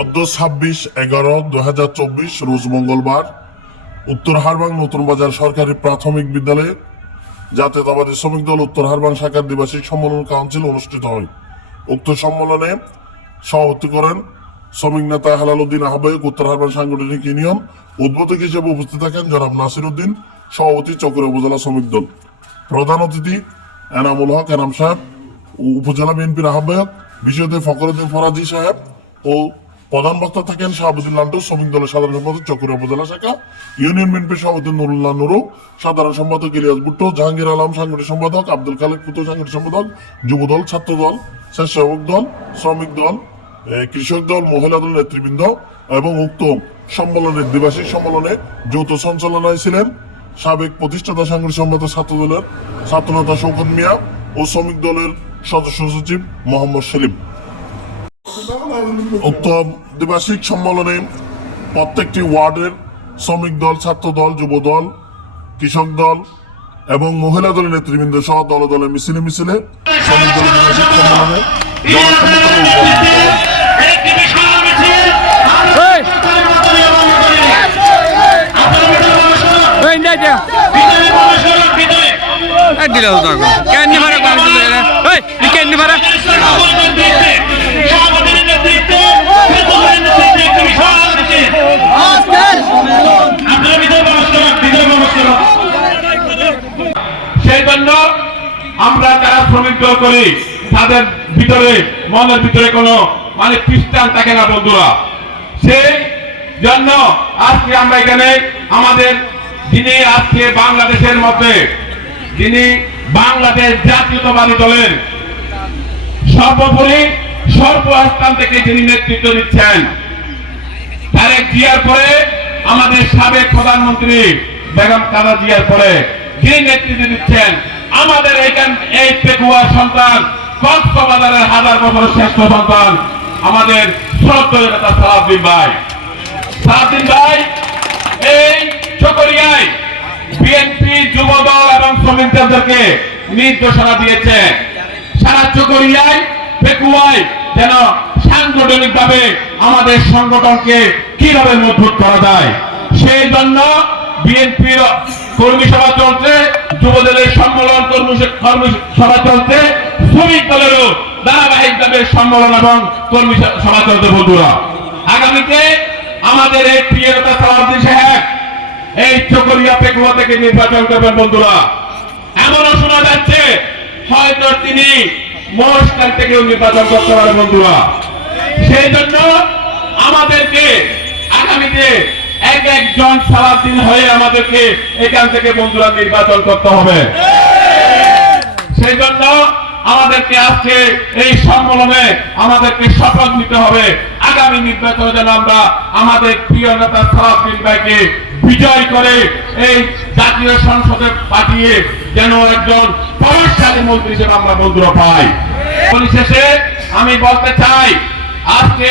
অদ্য ছাব্বিশ এগারো দু হাজার চব্বিশ, রোজ মঙ্গলবার, উত্তর হারবাং নতুন বাজার সরকারি প্রাথমিক বিদ্যালয়ে জাতীয়তাবাদী শ্রমিক দল উত্তর হারবাং শাখার দ্বিবার্ষিক সম্মেলন কাউন্সিল অনুষ্ঠিত হয়। উক্ত সম্মেলনে সভাপতি করেন শ্রমিক নেতা হেলাল আহ্বায়ক উত্তর হারবাং সাংগঠনিক ইউনিয়ন উদ্বোধক হিসেবে উপস্থিত থাকেন জনাব নাসির উদ্দিন সভাপতি চক্র উপজেলা শ্রমিক দল। প্রধান অতিথি এনামুল হক, এনাম সাহেব, উপজেলা বিএনপির আহ্বায়ক বিশেষত ফখরুদ্দিন ফরাজি সাহেব ও প্রধান বক্তা থাকেন শাহাবুদ্দিন লান্টু, শ্রমিক দলের সাধারণ সম্পাদক চকুরিয়া উপজেলা শাখা, ইউনিয়ন বিএনপির সভাপতি নুরুল্লাহ নুরু, সাধারণ সম্পাদক ইলিয়াস ভুট্টো, জাহাঙ্গীর আলম সাংগঠনিক সম্পাদক, আব্দুল খালেক পুতু সাংগঠনিক সম্পাদক যুব দল ছাত্র দল স্বেচ্ছাসেবক দল, শ্রমিক দল কৃষক দল, মহিলা দল নেতৃবৃন্দ এবং উক্ত সম্মেলনের দ্বিবার্ষিক সম্মেলনে যৌথ সঞ্চালনায় ছিলেন সাবেক প্রতিষ্ঠাতা সাংগঠনিক সম্পাদক ছাত্র দলের ছাত্রনেতা শৌকত মিয়া ও শ্রমিক দলের সদস্য সচিব মোহাম্মদ সেলিম। উক্ত দ্বিবার্ষিক সম্মেলনে প্রত্যেকটি ওয়ার্ডের শ্রমিক দল ছাত্র দল যুব দল কৃষক দল এবং মহিলা দলের নেতৃবৃন্দ সহ দল দলে মিছিলে মিছিলে শ্রমিক দলের দ্বিবার্ষিক সম্মেলনে জনসমর্থনে উপস্থিত হন। একটি বিশাল মিছিল এই এই না যা ভিতরে প্রবেশ করুন ভিতরে এই দিলে তো তাকো কেন মারা কাম দিলে রে এই ই কেন মারা সভাপতির নেতৃত্বে সভাপতির নেতৃত্বে নেতৃত্বের নেতৃত্বে একটি বিশাল মিছিল আপনারা ভিতরে প্রবেশ করুন ভিতরে প্রবেশ করুন সেই জন্য আমরা যারা শ্রমিক দল করি, তাদের ভিতরে, মনের ভিতরে কোনো মানে খ্রিস্টান থাকে না বন্ধুরা। সেই জন্য আজকে আমরা এখানে আমাদের যিনি আজকে বাংলাদেশের মধ্যে, যিনি বাংলাদেশ জাতীয়তাবাদী দলের সর্বোপরি সর্বস্থান থেকে যিনি নেতৃত্ব দিচ্ছেন, তারেক জিয়ার পরে আমাদের সাবেক প্রধানমন্ত্রী বেগম কাদা জিয়ার পরে যিনি নেতৃত্ব দিচ্ছেন আমাদের এইখান এই পেকুয়া সন্তান, কক্সবাজারের হাজার বছরের শ্রেষ্ঠ সন্তান, আমাদের শ্রদ্ধেয় নেতা ভাই। সালাউদ্দিন ভাই, এই চকরিয়ায় বিএনপি যুবদল এবং শ্রমিকদেরকে নির্দেশনা দিয়েছে, সারা চকরিয়ায়, পেকুয়ায় যেন সাংগঠনিক ভাবে আমাদের সংগঠনকে কীভাবে মজবুত করা যায়। সেই জন্য বিএনপির কর্মী সভা চলছে যুবদলের সম্মেলন কর্মী কর্মী সভা চলছে। শ্রমিক দলেরও ধারাবাহিকভাবে সম্মেলন এবং কর্মী সভা চলছে বন্ধুরা। আগামীতে আমাদের এই প্রিয় নেতা সাহেব এই চকরিয়া পেকুয়া থেকে নির্বাচন করবেন বন্ধুরা। এমনও শোনা যাচ্ছে, হয়তো তিনি মহস্কার থেকেও নির্বাচন করতে পারেন বন্ধুরা। সেই জন্য আমাদেরকে আগামীতে এক একজন সারাদিন হয়ে আমাদেরকে এখান থেকে বন্ধুরা নির্বাচন করতে হবে। সেই জন্য আমাদেরকে আজকে এই সম্মেলনে আমাদেরকে শপথ নিতে হবে। আগামী নির্বাচনে যেন আমরা আমাদের প্রিয় নেতা সালাউদ্দিন ভাইকে বিজয় করে এই জাতীয় সংসদে পাঠিয়ে যেন একজন প্রভাবশালী মন্ত্রী হিসেবে আমরা বন্ধুরা পাই। পরিশেষে আমি বলতে চাই, আজকে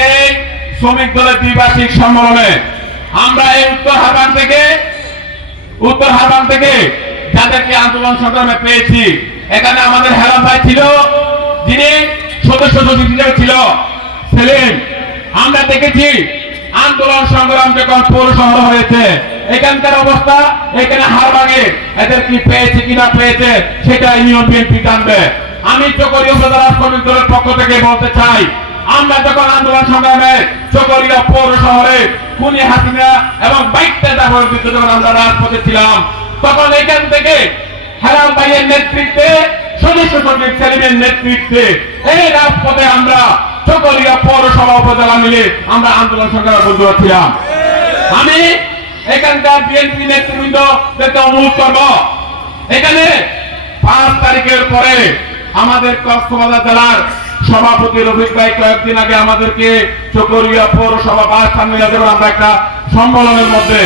শ্রমিক দলের দ্বিবার্ষিক সম্মেলনে আমরা এই উত্তর হাবান থেকে, উত্তর হারবান থেকে যাদেরকে আন্দোলন সংগ্রামে পেয়েছি, এখানে আমাদের হেরাম ভাই ছিল, যিনি সদস্য সচিব ছিল, সেলিম। আমরা দেখেছি আন্দোলন সংগ্রাম যখন পৌর শহর হয়েছে, এখানকার অবস্থা এখানে হারবাগে এদের কি পেয়েছে কিনা পেয়েছে, সেটা ইউনিয়ন বিএনপি জানবে। আমি চকরিয়া উপজেলা পক্ষ থেকে বলতে চাই আমরা যখন আন্দোলন সংগ্রামে চকরিয়া পৌর শহরে খুনি হাসিনা এবং বাইকটা ব্যবহার বিরুদ্ধে যখন আমরা রাজপথে ছিলাম, তখন এখান থেকে হেরাম ভাইয়ের নেতৃত্বে, সদস্য সচিব সেলিমের নেতৃত্বে এই রাজপথে আমরা চকরিয়া পৌরসভা উপজেলা মিলে আমরা আন্দোলন সংগ্রামে বন্ধুরা ছিলাম আমি এখানকার বিএনপি নেতৃবৃন্দকে অনুরোধ করব, এখানে পাঁচ তারিখের পরে আমাদের কক্সবাজার জেলার সভাপতি রফিক ভাই, কয়েকদিন আগে আমাদেরকে চকরিয়া পৌরসভা সামনে দেবেন আমরা একটা সম্মেলনের মধ্যে।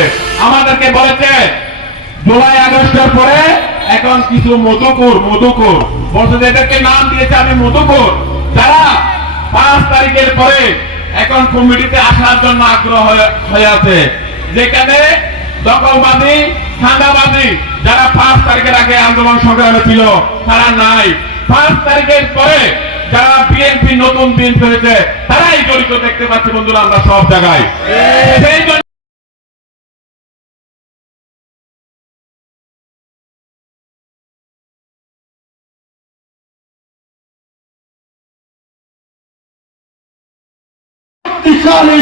আমাদেরকে বলেছে, জুলাই আগস্টের পরে এখন কিছু মধুকুর মধুকুর। বলছে এদেরকে নাম দিয়েছে আমি মধুকুর। যারা পাঁচ তারিখের পরে এখন কমিটিতে আসার জন্য আগ্রহ হয়ে আছে। যেখানে দখলবাদী ঠান্ডাবাদী যারা পাঁচ তারিখের আগে আন্দোলন সংগ্রামে ছিল, তারা নাই। পাঁচ তারিখের পরে যারা বিএনপি নতুন বিএনপি হয়েছে তারাই জড়িত দেখতে পাচ্ছি বন্ধুরা আমরা সব জায়গায়। সেই জন্য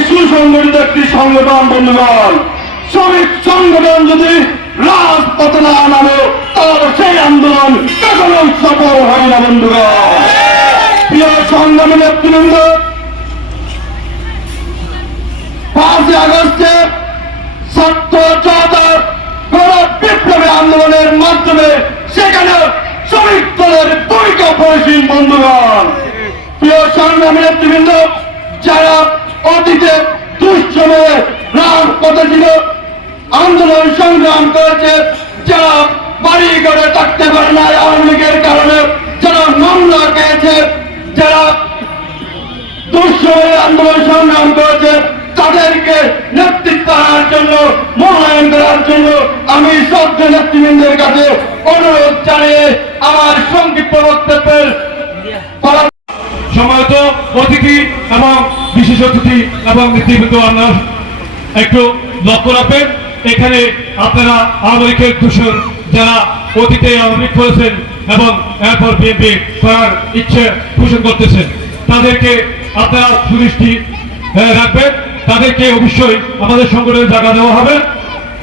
সুসংগঠিত একটি সংগঠন, বন্ধুগণ। শ্রমিক সংগঠন যদি রাজপথে না নামে, তাহলে সেই আন্দোলন কখনো সফল হয় না, বন্ধুগণ। সংগ্রামী নেতৃবৃন্দ, পাঁচই আগস্টে গণ বিপ্লবী আন্দোলনের মাধ্যমে সেখানে শ্রমিক দলের ভূমিকা পরিসীম বন্ধুগণ। প্রিয় সংগ্রামী নেতৃবৃন্দ, যারা অতীতে দুঃসময়ে রাজপথে ছিল, আন্দোলন সংগ্রাম করেছে, যারা বাড়ি ঘরে থাকতে পারে না আওয়ামী লীগের কারণে, যারা মামলা খেয়েছে যারা দুঃসময়ে আন্দোলন সংগ্রাম করেছে, তাদেরকে নেতৃত্ব করার জন্য, মূল্যায়ন করার জন্য আমি সভ্য নেতৃবৃন্দের কাছে অনুরোধ জানিয়ে আমার সংক্ষিপ্ত বক্তব্যের সময়ত অতিথি এবং বিশেষ অতিথি এবং নেতৃবৃন্দ, আপনার একটু লক্ষ্য রাখবেন, এখানে আপনারা আওয়ামী লীগের দূষণ যারা অতীতে আওয়ামী করেছেন এবং এরপর বিএনপি করার ইচ্ছে পোষণ করতেছেন তাদেরকে আপনারা সুদৃষ্টি রাখবেন। তাদেরকে অবশ্যই আমাদের সংগঠনে জায়গা দেওয়া হবে।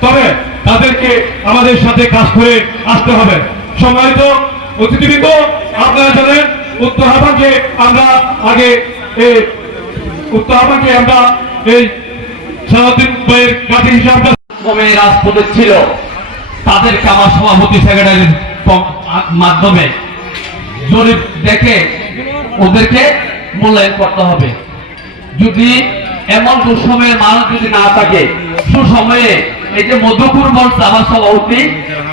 তবে তাদেরকে আমাদের সাথে কাজ করে আসতে হবে। সম্মানিত অতিথিবৃন্দ, আপনারা জানেন, উত্তর হাবাকে আমরা আগে এই উত্তর হাবাকে আমরা এই সারাদিন ভাইয়ের কাছে হিসাবে সময়ে রাজপথে ছিল। তাদেরকে আমার সভাপতি আ- মাধ্যমে জরিপ দেখে ওদেরকে মূল্যায়ন করতে হবে। যদি এমন দুঃসময়ের মানুষ যদি না থাকে, সুসময়ে এই যে মধ্যপুর মঞ্চ আমার সভাপতি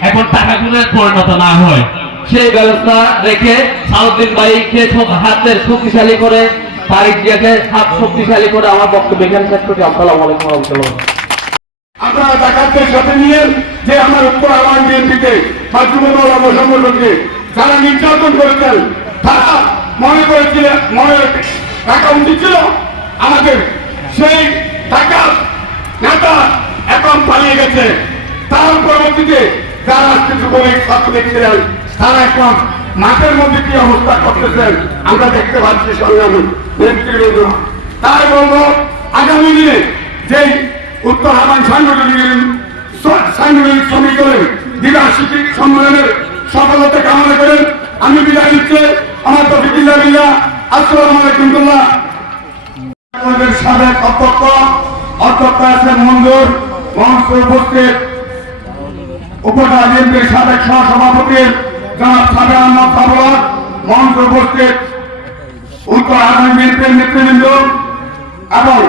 এখন টাকা টাকাগুলোর পরিণত না হয়। সেই ব্যবস্থা রেখে সাউদ্দিন ভাইকে হাতের শক্তিশালী করে তারিখ দিয়েছে হাত শক্তিশালী করে আমার বক্তব্য এখানে শেষ করছি। আসসালামু আলাইকুম রহমতুল্লাহ। আপনারা ডাকাতদের সাথে নিয়েন যে আমার উত্তর আমার বিএনপিতে বা যুবদল আমার সংগঠনকে যারা নির্যাতন করেছেন, তারা মনে করেছিলেন মনে টাকা উচিত ছিল আমাদের। সেই টাকা নেতা এখন পালিয়ে গেছে। তার পরবর্তীতে যারা কিছু করে ছাত্র দেখছিলেন, তারা এখন মাঠের মধ্যে কি অবস্থা করতেছেন, আমরা দেখতে পাচ্ছি সংগ্রামী তাই বলব, আগামী দিনে যেই উত্তর হাবান সাংগঠনিক সাংগঠনিক শ্রমিকের দ্বিবার্ষিকী সম্মেলনের সফলতা কামনা করেন। আমি বিদায় দিচ্ছি আমার তো ফিকিল্লা বিল্লা আসসালামু আলাইকুম সাবেক অধ্যক্ষ অধ্যক্ষ আছেন মঞ্জুর মঞ্চ উপস্থিত। উপজেলা বিএনপির সাবেক সহসভাপতি জনাব সাবে আহমদ সাবর মঞ্চ উপস্থিত। উত্তর আসাম বিএনপির নেতৃবৃন্দ এবং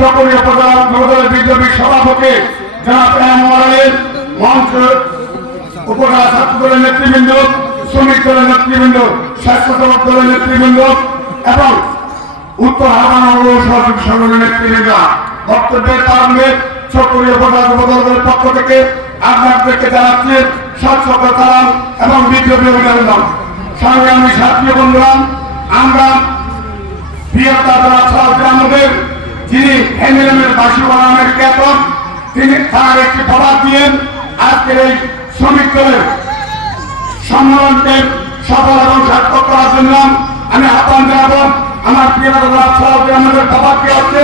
চকরি উপজেলা যুবদলের বিজেপি সভাপতি জনাব এম ওয়ারালের মঞ্চ উপজেলা ছাত্র নেতৃবৃন্দ, শ্রমিক দলের নেতৃবৃন্দ, স্বেচ্ছাসেবক দলের নেতৃবৃন্দ এবং উত্তর হাওড়া ও সহযোগী সংগঠনের বক্তব্যের কারণে চকরি উপজেলা যুবদলের পক্ষ থেকে আপনাদেরকে জানাচ্ছি স্বচ্ছতা সালাম এবং বিদ্রোহী অভিনন্দন। সঙ্গে আমি সাথী বন্ধুরা, আমরা দ্বারা সরকার আমাদের যিনি হেমিলামের বাসী বানানোর জ্ঞাপন, তিনি তার একটি প্রভাব দিয়ে আজকের এই শ্রমিক দলের সম্মেলনকে সফল এবং সার্থক করার জন্য আমি আহ্বান জানাব। আমার প্রিয় আমাদের প্রভাবকে হচ্ছে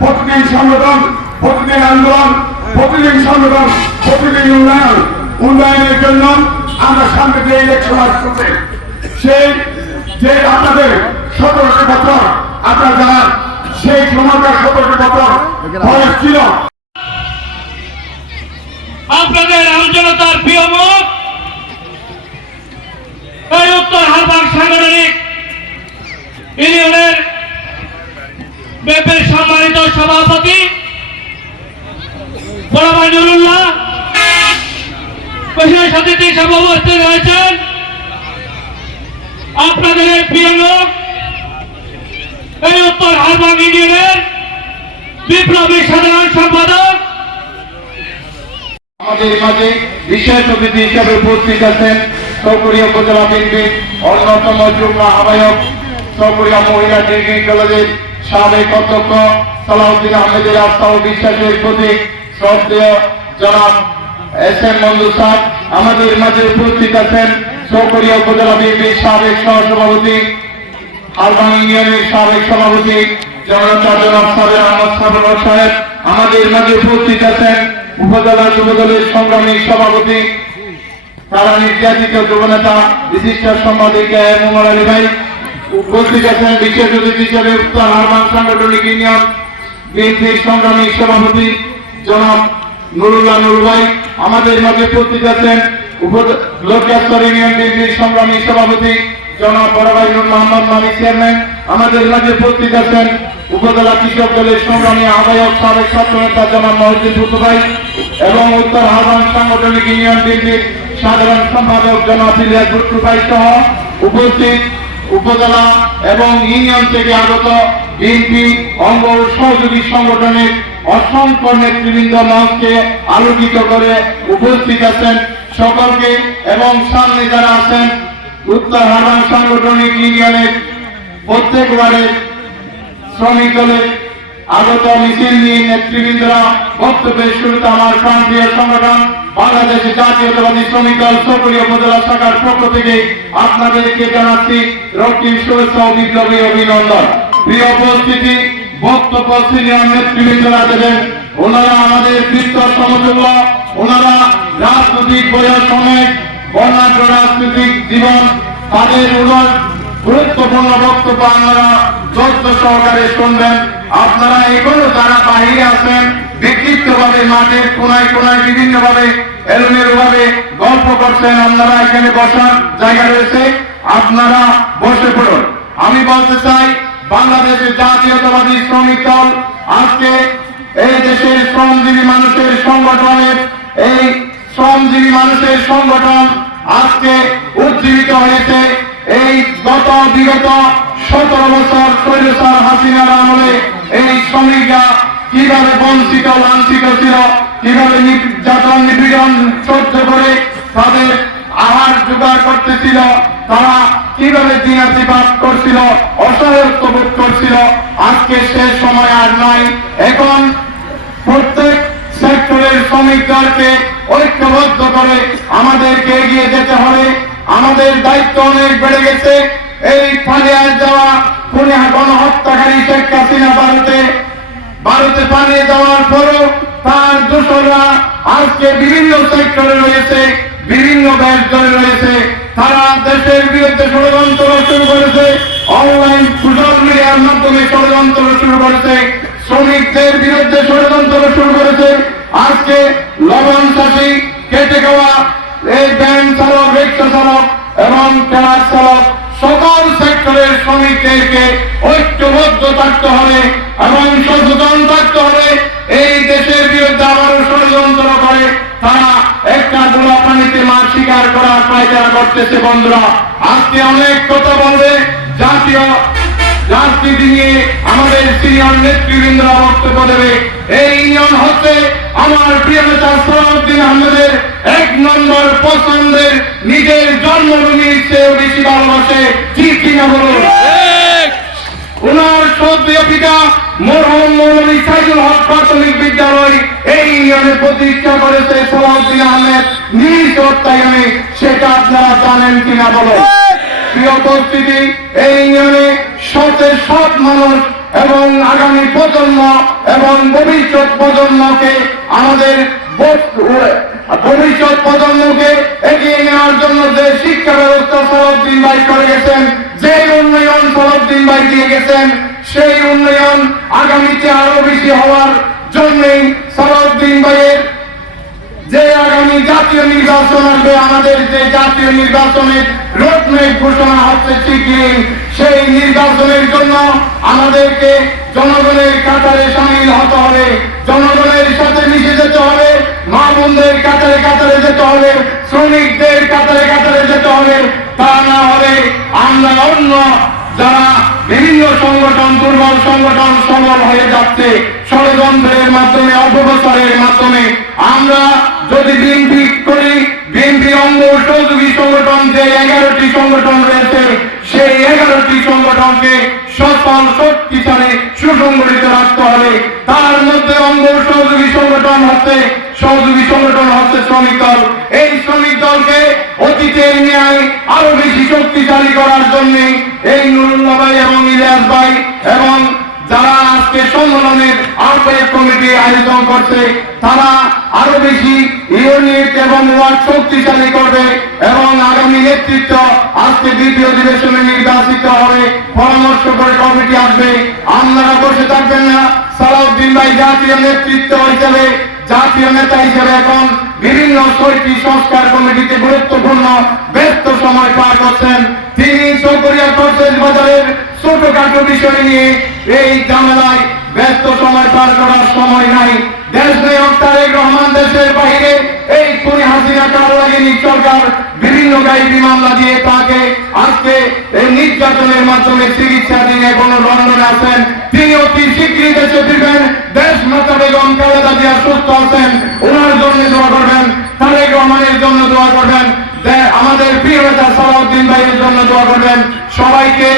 প্রতিদিন সংগঠন, প্রতিদিন আন্দোলন, প্রতিদিন সংগঠন, প্রতিদিন উন্নয়ন। উন্নয়নের জন্য আমরা সামনে যে ইলেকশন আসতেছে, সেই, যে আপনাদের সতেরোটি বছর আপনার জানান সেই সময়কার সতেরোটি বছর বয়স ছিল। আপনাদের আলোচনাতার প্রিয় মুখ, এই উত্তর হালবাগ সাংগঠনিক ইউনিয়নের বেপের সম্মানিত সভাপতি বড়ভাই নুরুল্লাহ বিশেষ অতিথি উপস্থিত রয়েছেন। আপনাদের প্রিয় লোক এই উত্তর হালবাগ ইউনিয়নের বিপ্লবী সাধারণ সম্পাদক। আমাদের মাঝে বিশেষ অতিথি হিসেবে উপস্থিত আছেন চৌকুড়ি উপজেলা বিএনপির অন্যতম যুগ্ম আহ্বায়ক চকরিয়া মহিলা ডিগ্রি কলেজের সাবেক অধ্যক্ষ সালাউদ্দিন আহমেদের আস্থা ও বিশ্বাসের প্রতীক শ্রদ্ধেয় জনাব এস এম সাহ আমাদের মাঝে উপস্থিত আছেন চকরিয়া উপজেলা বিএনপির সাবেক সহসভাপতি আলবান ইউনিয়নের সাবেক সভাপতি জনতা জনাব সাবের আহমদ সাবর সাহেব, আমাদের মাঝে উপস্থিত আছেন উপজেলা যুবদলের সংগ্রামী সভাপতি, তারা নির্যাতিত যুবনেতা, বিশিষ্ট সাংবাদিক মোহাম্মদ আলী ভাই। উপস্থিত আছেন বিশেষ অতিথি হিসেবে উত্তর হারমান সাংগঠনিক ইউনিয়ন বিএনপির সংগ্রামী সভাপতি জনাব নুরুল্লাহ নুর ভাই। আমাদের মাঝে উপস্থিত আছেন বিএনপির সংগ্রামী সভাপতি জনাব বড় ভাই নুর মোহাম্মদ চেয়ারম্যান, আমাদের উপস্থিত আছেন উপজেলা কৃষক দলের আহ্বায়ক সাবেক এবং উত্তর ইউনিয়ন সাধারণ উপস্থিত উপজেলা এবং ইউনিয়ন থেকে আগত অঙ্গ সহযোগী আলোকিত করে উপস্থিত আছেন। সকলকে এবং সামনে যারা আছেন উত্তর হারান সাংগঠনিক ইউনিয়নের প্রত্যেক ওয়ার্ডের শ্রমিক দলের আগত মিছিল নিয়ে নেতৃবৃন্দরা বক্তব্যের শুরুতে আমার প্রান্তীয় সংগঠন, বাংলাদেশ জাতীয়তাবাদী শ্রমিক দল সক্রিয় উপজেলা শাখার পক্ষ থেকে আপনাদেরকে জানাচ্ছি রক্তিম শুভেচ্ছা ও বিপ্লবী অভিনন্দন। প্রিয় উপস্থিতি, বক্তব্য সিনিয়র নেতৃবৃন্দরা দেবেন। ওনারা আমাদের বৃত্ত সমতুল্য ওনারা রাজনৈতিক বয়স সমেত বর্ণাঢ্য রাজনৈতিক জীবন তাদের উন্নয়ন গুরুত্বপূর্ণ বক্তব্য আপনারা যত্ন সহকারে শুনবেন। আপনারা এগুলো যারা বাহিরে আছেন বিক্ষিপ্ত ভাবে মাঠের কোনায় কোনায় বিভিন্ন ভাবে ভাবে গল্প করছেন, আপনারা এখানে বসার জায়গা রয়েছে, আপনারা বসে পড়ুন। আমি বলতে চাই, বাংলাদেশের জাতীয়তাবাদী শ্রমিক দল আজকে এই দেশের শ্রমজীবী মানুষের সংগঠনের, এই শ্রমজীবী মানুষের সংগঠন আজকে উজ্জীবিত হয়েছে এই গত বিগত সতেরো বছর স্বৈরসার হাসিনার আমলে এই শ্রমিকরা কীভাবে বঞ্চিত, লাঞ্ছিত ছিল, কীভাবে নির্যাতন, নিপীড়ন সহ্য করে তাদের আহার জোগাড় করতেছিল, তারা কীভাবে দিনাতি দিনাতিপাত করছিল, অসহায়ত্ব বোধ করছিল, আজকে সে সময় আর নাই। এখন প্রত্যেক সেক্টরের শ্রমিকদেরকে ঐক্যবদ্ধ করে আমাদেরকে এগিয়ে যেতে হবে। আমাদের দায়িত্ব অনেক বেড়ে গেছে। এই পালিয়ে যাওয়া খুনে গণহত্যাকারী শেখ হাসিনা ভারতে। ভারতে পালিয়ে যাওয়ার পরও তার দোসররা আজকে বিভিন্ন সেক্টরে রয়েছে, বিভিন্ন ব্যাচ ধরে রয়েছে। তারা দেশের বিরুদ্ধে ষড়যন্ত্র শুরু করেছে। অনলাইন সোশ্যাল মিডিয়ার মাধ্যমে ষড়যন্ত্র শুরু করেছে। শ্রমিকদের বিরুদ্ধে ষড়যন্ত্র শুরু করেছে। আজকে লবণ চাষি, কেটে খাওয়া, এই ব্যাংক চালক, রিক্সা চালক এবং ট্রাক চালক, সকল সেক্টরের শ্রমিকদেরকে ঐক্যবদ্ধ থাকতে হবে এবং সচেতন থাকতে হবে। এই দেশের বিরুদ্ধে আবারও ষড়যন্ত্র করে, তারা একটা গোলা পানিতে মাছ শিকার করার পায়চারা করতেছে বন্ধুরা। আজকে অনেক কথা বলবে। জাতীয় রাজনীতি নিয়ে আমাদের সিনিয়র নেতৃবৃন্দরা বক্তব্য দেবে এই ইউনিয়ন হচ্ছে আমার প্রিয় নেতা সলাউদ্দিন আহমেদের এক নম্বর পছন্দের নিজের জন্মভূমির চেয়ে বেশি ভালোবাসে। ঠিক কিনা বলুন ওনার শ্রদ্ধেয় পিতা মরহম মৌলভী সাইদুল হক প্রাথমিক বিদ্যালয় এই ইউনিয়নে প্রতিষ্ঠা করেছে সলাউদ্দিন আহমেদ। নিজ অত্যায়নে সেটা আপনারা জানেন কিনা বলো? প্রিয় উপস্থিতি, এই ইউনিয়নে সতের সৎ মানুষ এবং আগামী প্রজন্ম এবং ভবিষ্যৎ প্রজন্মকে আমাদের ভবিষ্যৎ প্রজন্মকে এগিয়ে নেওয়ার জন্য যে শিক্ষা ব্যবস্থা সরদ্দিন ভাই করে গেছেন যে উন্নয়ন সরদ্দিন ভাই দিয়ে গেছেন, সেই উন্নয়ন আগামীতে আরও বেশি হওয়ার জন্যই সরদ্দিন ভাইয়ের যে আগামী জাতীয় নির্বাচন আসবে, আমাদের যে জাতীয় নির্বাচনের রোডম্যাপ ঘোষণা হচ্ছে ঠিকই সেই নির্বাচনের জন্য আমাদেরকে জনগণের কাতারে সামিল হতে হবে, জনগণের সাথে মিশে যেতে হবে, মা বোনদের কাতারে কাতারে যেতে হবে, শ্রমিকদের কাতারে কাতারে যেতে হবে, তা না হলে আমরা অন্য যারা বিভিন্ন সংগঠন, দুর্বল সংগঠন সবল হয়ে যাচ্ছে, ষড়যন্ত্রের মাধ্যমে, অপপ্রচারের মাধ্যমে, আমরা যদি বিএনপি করি, বিএনপি অঙ্গ সহযোগী সংগঠন যে এগারোটি সংগঠন রয়েছে, সেই এগারোটি সংগঠনকে সফল, শক্তিশালী, সুসংগঠিত রাখতে হবে। তার মধ্যে অঙ্গ সহযোগী সংগঠন হচ্ছে, সহযোগী সংগঠন হচ্ছে শ্রমিক দল। এই শ্রমিক দলকে অতীতের ন্যায় আরও বেশি শক্তিশালী করার জন্য এই নুরুল্লাহ ভাই এবং ইলিয়াস ভাই এবং যারা আজকে সম্মেলনের আহ্বায়ক কমিটি আয়োজন করছে, তারা আরও বেশি ইউনিট এবং ওয়ার্ড শক্তিশালী করবে এবং আগামী নেতৃত্ব আজকে দ্বিতীয় অধিবেশনে নির্বাচিত হবে। পরামর্শ করে কমিটি আসবে। আপনারা বসে থাকবেন না। সালাউদ্দিন ভাই জাতীয় নেতৃত্ব হিসেবে জাতীয় নেতা হিসেবে এখন বিভিন্ন ছয়টি সংস্কার কমিটিতে গুরুত্বপূর্ণ ব্যস্ত সময় পার করছেন। তিনি চৌকরিয়া কর্সেস বাজারের ছোটখাটো বিষয় নিয়ে এই জামেলায় ব্যস্ত সময় পার করার সময় নাই। দেশ নেই তারেক রহমান দেশের বাইরে এই খুনি হাসিনা কার লাগেনি সরকার। বিভিন্ন গাড়ি মামলা দিয়ে তাকে আজকে এই নির্যাতনের মাধ্যমে চিকিৎসা দিয়ে এখনও লন্ডনে আছেন। তিনি অতি শীঘ্রই দেশে ফিরবেন। দেশ মাতা বেগম খালেদা জিয়া সুস্থ আছেন। ওনার জন্য দোয়া করবেন। তারেক রহমানের জন্য দোয়া করবেন। আমাদের প্রিয় নেতা সালাউদ্দিন ভাইয়ের জন্য দোয়া করবেন। সবাইকে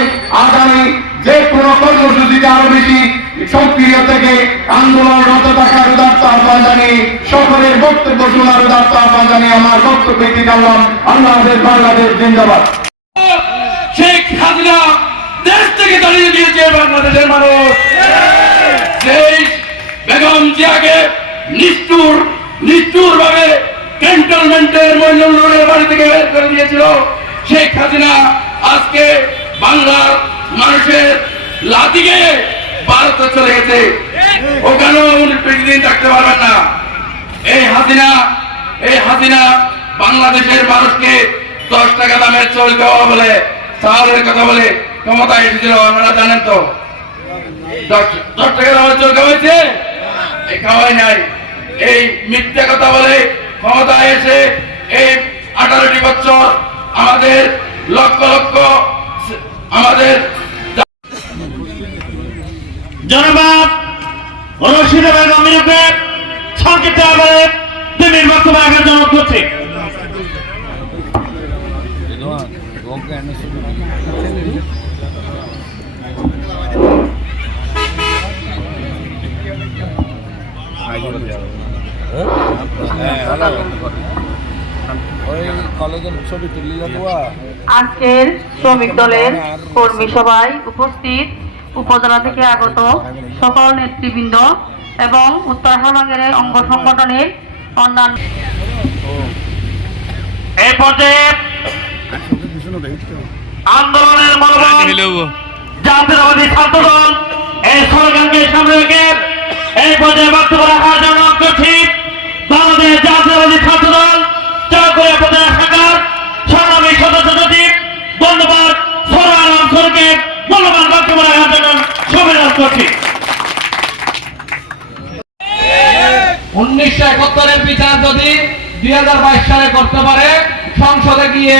আগামী যে কোনো কর্মসূচিতে আরও বেশি সক্রিয় থেকে আন্দোলনরত থাকার উদার্ত আহ্বান জানিয়ে, সকলের বক্তব্য শোনার উদার্ত আহ্বান জানিয়ে আমার বক্তব্য জানলাম আল্লাহ বাংলাদেশ জিন্দাবাদ। শেখ হাসিনা দেশ থেকে দাঁড়িয়ে দিয়েছে বাংলাদেশের মানুষ। সেই বেগম জিয়াকে নিষ্ঠুর নিষ্ঠুর ভাবে ক্যান্টনমেন্টের মইনুলের বাড়ি থেকে বের করে দিয়েছিল। শেখ হাসিনা আজকে বাংলার মানুষের লাতিকে ভারতে চলে গেছে। ওখানেও উনি প্রেসিডেন্ট থাকতে পারবেন না। এই হাসিনা এই হাসিনা বাংলাদেশের মানুষকে দশ টাকা দামের চল দেওয়া বলে, চাউলের কথা বলে ক্ষমতায় এসেছিল, আপনারা জানেন তো। দশ টাকা দামের চল খাওয়াইছে? এই খাওয়াই নাই। এই মিথ্যা কথা বলে ক্ষমতায় এসে এই আঠারোটি বছর আমাদের লক্ষ লক্ষ, আমাদের জনবাদ রশিদ বিরুদ্ধে সংক্ষিপ্ত আকারে তিনি বক্তব্য রাখার করছে আজকের শ্রমিক দলের কর্মী সভায় উপস্থিত উপজেলা থেকে আগত সকল নেতৃবৃন্দ এবং উত্তর হামাগের অঙ্গ সংগঠনের অন্যান্য এই পর্যায়ে আন্দোলনের মনোবল জাতীয়তাবাদী ছাত্র দল এই স্লোগানকে সামনে রেখে এই পর্যায়ে বক্তব্য রাখার জন্য অনুরোধ করছি বাংলাদেশ জাতীয়তাবাদী ছাত্র দল চকরিয়া প্রধান শাখার সংগ্রামী সদস্য সচিব ধন্যবাদ সরা আলম সরকে মূল্যবান বক্তব্য রাখার জন্য সংবিধান করছি উনিশশো একাত্তরের বিচার যদি দুই হাজার বাইশ সালে করতে পারে। সংসদে গিয়ে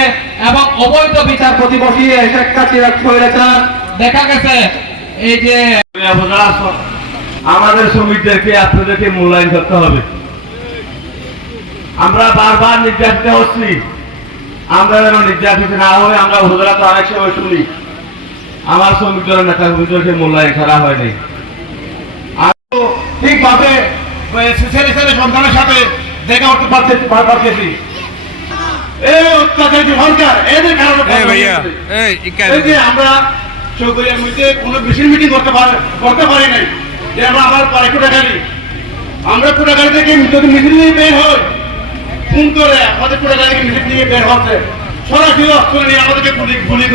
এবং অবৈধ বিচারপতি বসিয়ে শেখ হাসিনা স্বৈরাচার দেখা গেছে এই যে আমাদের শ্রমিকদেরকে আপনাদেরকে মূল্যায়ন করতে হবে। আমরা বারবার নির্যাতিত হচ্ছি। আমরা যেন নির্যাতিত না হয়ে আমরা হুজরা তো অনেক সময় শুনি। আমার শ্রমিক দলের নেতা কর্মীদেরকে মূল্যায়ন করা হয়নি। ঠিকভাবে ছেলে ছেলে সন্তানের সাথে দেখা করতে পারতে পারতেছি। এই অত্যাচারী সরকার এদের কারণে এই যে আমরা চৌকরিয়ার মধ্যে কোনো বিশেষ মিটিং করতে পারি করতে পারি নাই। যে আমরা আবার পরে কোটাগাড়ি আমরা কোটাগাড়ি থেকে যদি মিছিল নিয়ে বের হই। ফোন করে আমাদের কোটাগাড়ি থেকে মিছিল নিয়ে বের হচ্ছে। সরাসরি অস্ত্র নিয়ে আমাদেরকে গুলি গুলি